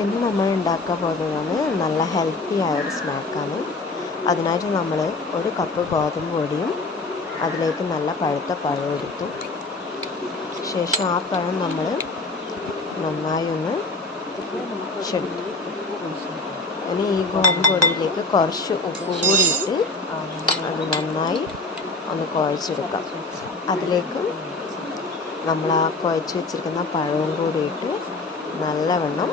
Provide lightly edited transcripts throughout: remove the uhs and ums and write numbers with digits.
ഇന്ന് നമ്മൾ ഉണ്ടാക്കാൻ പോകുന്നത് നല്ല ഹെൽത്തി ആയൊരു സ്നാക്കാണ്. അതിനായിട്ട് നമ്മൾ ഒരു കപ്പ് ഗോതമ്പ് പൊടിയും അതിലേക്ക് നല്ല പഴുത്ത പഴം എടുത്തു. ശേഷം ആ പഴം നമ്മൾ നന്നായി ഒന്ന് ചെടുത്തു. ഇനി ഈ ഗോതമ്പ് പൊടിയിലേക്ക് കുറച്ച് ഉപ്പ് കൂടി ഇട്ട് അത് നന്നായി ഒന്ന് കുഴച്ചെടുക്കാം. അതിലേക്ക് നമ്മൾ ആ കുഴച്ച് വെച്ചിരിക്കുന്ന പഴവും കൂടി ഇട്ട് നല്ലവണ്ണം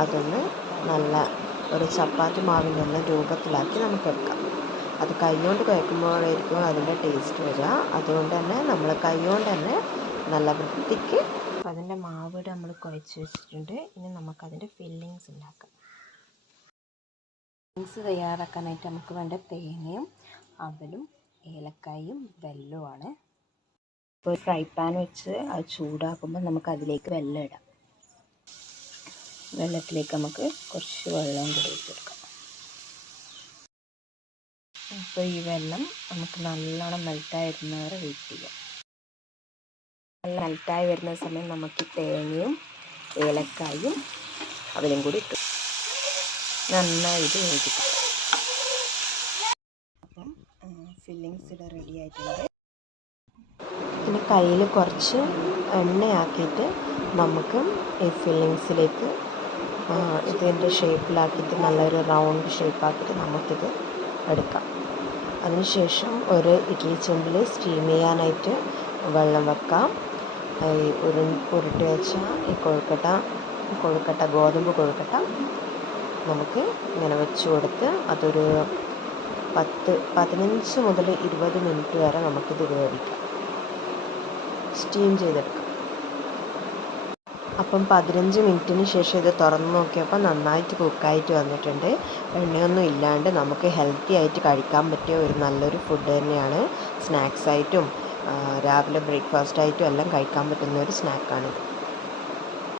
അതൊന്ന് നല്ല ഒരു ചപ്പാത്തി മാവിൻ്റെ രൂപത്തിലാക്കി നമുക്കെടുക്കാം. അത് കൈകൊണ്ട് കുഴക്കുമ്പോഴായിരിക്കും അതിൻ്റെ ടേസ്റ്റ് വരിക. അതുകൊണ്ട് തന്നെ നമ്മൾ കൈകൊണ്ട് തന്നെ നല്ല വൃത്തിക്ക് അതിൻ്റെ മാവ് നമ്മൾ കുഴച്ച് വെച്ചിട്ടുണ്ട്. ഇനി നമുക്കതിൻ്റെ ഫില്ലിങ്സ് ഉണ്ടാക്കാം. ഫില്ലിങ്സ് തയ്യാറാക്കാനായിട്ട് നമുക്ക് വേണ്ട തേങ്ങയും അവലും ഏലക്കായും വെല്ലവുമാണ്. ഒരു ഫ്രൈ പാൻ വെച്ച് അത് ചൂടാക്കുമ്പോൾ നമുക്ക് അതിലേക്ക് വെല്ലം ഇടാം. വെള്ളത്തിലേക്ക് നമുക്ക് കുറച്ച് വെള്ളം കൂടി ഇട്ടെടുക്കാം. അപ്പോൾ ഈ വെള്ളം നമുക്ക് നല്ലോണം മെൽറ്റായി വരുന്നവരെ വെയിറ്റ് ചെയ്യാം. നല്ല മെൽറ്റായി വരുന്ന സമയം നമുക്ക് തേങ്ങയും ഏലക്കായും അവലും കൂടി ഇട്ടു നന്നായി ഇത് വേവിക്കാം. അപ്പം ഫില്ലിങ്സ് ഇവിടെ റെഡി ആയിട്ടുണ്ട്. ഇനി കയ്യിൽ കുറച്ച് എണ്ണയാക്കിയിട്ട് നമുക്ക് ഈ ഫില്ലിങ്സിലേക്ക് ഇതിൻ്റെ ഷേപ്പിലാക്കിയിട്ട് നല്ലൊരു റൗണ്ട് ഷേപ്പാക്കിയിട്ട് നമുക്കിത് എടുക്കാം. അതിനുശേഷം ഒരു ഇഡ്ഡലി ചെമ്പിൽ സ്റ്റീം ചെയ്യാനായിട്ട് വെള്ളം വെക്കാം. ഉരുട്ടി വെച്ച ഈ കൊഴുക്കട്ട ഗോതമ്പ് കൊഴുക്കട്ട നമുക്ക് ഇങ്ങനെ വെച്ച് കൊടുത്ത് അതൊരു 15 മുതൽ 20 മിനിറ്റ് വരെ നമുക്കിത് വേവിക്കാം, സ്റ്റീം ചെയ്തെടുക്കാം. അപ്പം 15 മിനിറ്റിന് ശേഷം ഇത് തുറന്ന് നോക്കിയപ്പോൾ നന്നായിട്ട് കുക്കായിട്ട് വന്നിട്ടുണ്ട്. എണ്ണയൊന്നും ഇല്ലാണ്ട് നമുക്ക് ഹെൽത്തി ആയിട്ട് കഴിക്കാൻ പറ്റിയ ഒരു നല്ലൊരു ഫുഡ് തന്നെയാണ്. സ്നാക്സായിട്ടും രാവിലെ ബ്രേക്ക്ഫാസ്റ്റായിട്ടും എല്ലാം കഴിക്കാൻ പറ്റുന്ന ഒരു സ്നാക്കാണിത്.